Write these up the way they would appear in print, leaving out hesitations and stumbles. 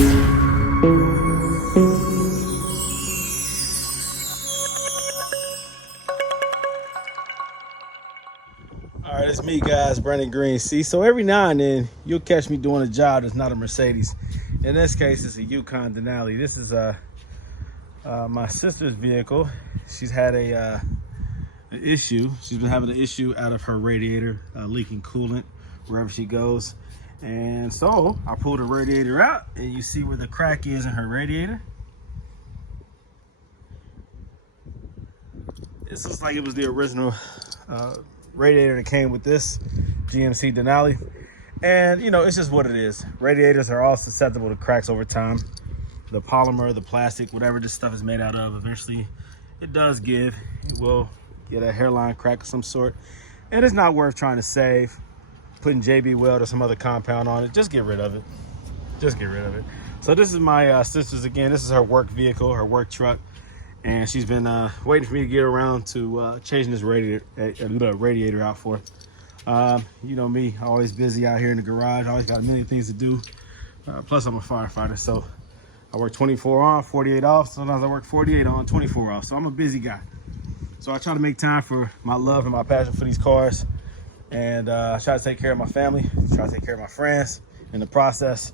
All right, it's me, guys, Brandon Green. See, so every now and then you'll catch me doing a job that's not a Mercedes. In this case, it's a Yukon Denali. This is my sister's vehicle. She's had an issue. She's been having an issue out of her radiator, leaking coolant wherever she goes. And so I pulled the radiator out, and you see where the crack is in her radiator. This looks like it was the original radiator that came with this GMC Denali. And you know, it's just what it is. Radiators are all susceptible to cracks over time. The polymer, the plastic, whatever this stuff is made out of, eventually it does give. It will get a hairline crack of some sort. And it's not worth trying to save, putting JB Weld or some other compound on it. Just get rid of it. Just get rid of it. So this is my sister's again. This is her work vehicle, her work truck. And she's been waiting for me to get around to changing this radiator out for her. You know me, always busy out here in the garage. Always got a million things to do. Plus I'm a firefighter, so I work 24 on, 48 off. Sometimes I work 48 on, 24 off. So I'm a busy guy. So I try to make time for my love and my passion for these cars. And I try to take care of my family, try to take care of my friends in the process.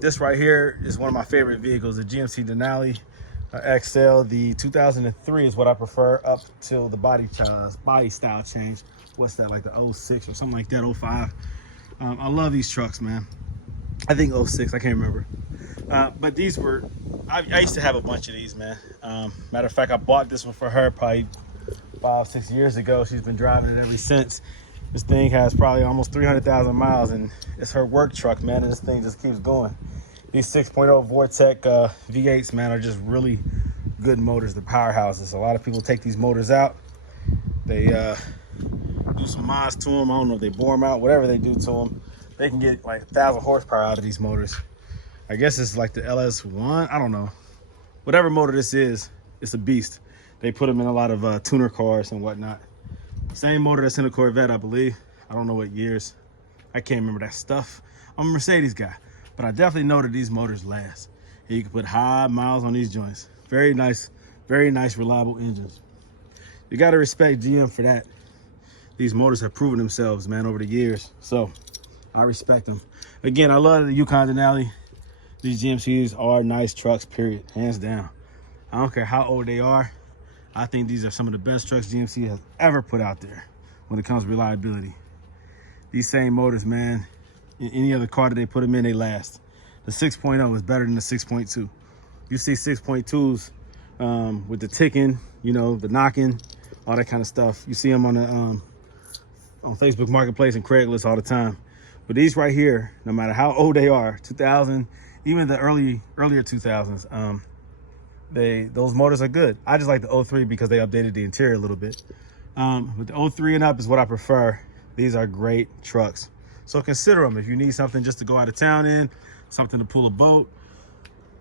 This right here is one of my favorite vehicles, the GMC Denali XL. The 2003 is what I prefer up till the body style change. What's that, like the 06 or something like that, 05. I love these trucks, man. I think 06, I can't remember. But these were, I used to have a bunch of these, man. Matter of fact, I bought this one for her probably 5-6 years ago. She's been driving it ever since. This thing has probably almost 300,000 miles, and it's her work truck, man, and this thing just keeps going. These 6.0 Vortec V8s, man, are just really good motors. They're powerhouses. A lot of people take these motors out. They do some mods to them. I don't know if they bore them out, whatever they do to them. They can get like 1,000 horsepower out of these motors. I guess it's like the LS1. I don't know. Whatever motor this is, it's a beast. They put them in a lot of tuner cars and whatnot. Same motor that's in a Corvette, I believe. I don't know what years. I can't remember that stuff. I'm a Mercedes guy. But I definitely know that these motors last. And you can put high miles on these joints. Very nice, reliable engines. You gotta respect GM for that. These motors have proven themselves, man, over the years. So I respect them. Again, I love the Yukon Denali. These GMCs are nice trucks, period, hands down. I don't care how old they are. I think these are some of the best trucks GMC has ever put out there when it comes to reliability. These same motors, man, in any other car that they put them in, they last. The 6.0 is better than the 6.2. You see 6.2s with the ticking, you know, the knocking, all that kind of stuff. You see them on the on Facebook Marketplace and Craigslist all the time. But these right here, no matter how old they are, 2000, even the earlier 2000s, those motors are good. I just like the 03 because they updated the interior a little bit. But the 03 and up is what I prefer. These are great trucks. So consider them if you need something just to go out of town in, something to pull a boat,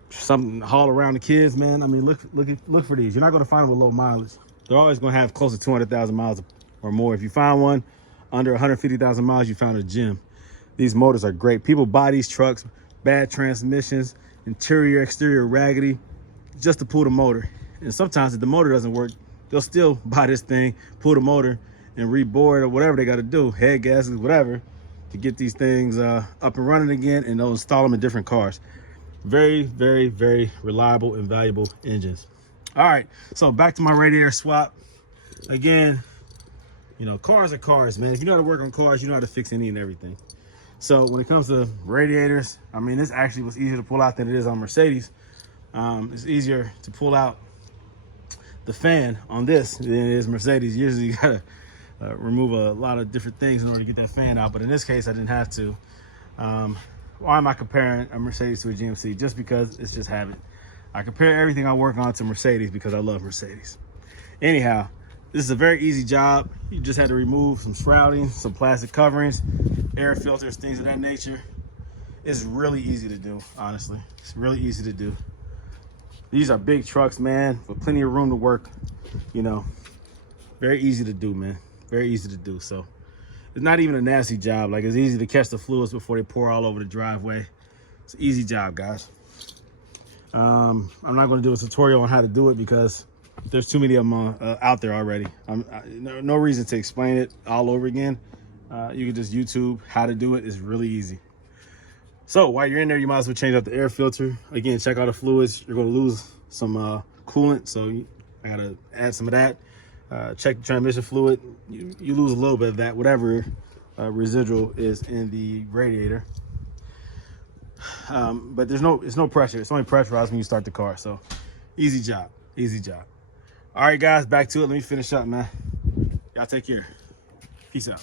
something to haul around the kids, man. I mean, look for these. You're not going to find them with low mileage. They're always going to have close to 200,000 miles or more. If you find one under 150,000 miles, you found a gem. These motors are great. People buy these trucks, bad transmissions, interior, exterior raggedy, just to pull the motor. And sometimes if the motor doesn't work, they'll still buy this thing, pull the motor, and reboard or whatever they got to do, head gaskets, whatever, to get these things up and running again, and they'll install them in different cars. Very reliable and valuable engines. All right, so back to my radiator swap. Again, you know, cars are cars, man. If you know how to work on cars, you know how to fix any and everything. So when it comes to radiators, I mean, this actually was easier to pull out than it is on Mercedes. It's easier to pull out the fan on this than it is Mercedes. Usually you gotta remove a lot of different things in order to get that fan out, but in this case I didn't have to. Why am I comparing a Mercedes to a GMC? Just because it's just habit. I compare everything I work on to Mercedes because I love Mercedes. Anyhow, this is a very easy job. You just had to remove some shrouding, some plastic coverings, air filters, things of that nature. It's really easy to do, honestly. It's really easy to do. These are big trucks, man, with plenty of room to work, you know. Very easy to do, man. Very easy to do. So it's not even a nasty job. Like, it's easy to catch the fluids before they pour all over the driveway. It's an easy job, guys. I'm not going to do a tutorial on how to do it because there's too many of them out there already. No reason to explain it all over again. You can just YouTube how to do it. It's really easy. So while you're in there, you might as well change out the air filter. Again, check out the fluids. You're going to lose some coolant, so I got to add some of that. Check the transmission fluid. You lose a little bit of that, whatever residual is in the radiator. But it's no pressure. It's only pressurized when you start the car. So easy job, easy job. All right, guys, back to it. Let me finish up, man. Y'all take care. Peace out.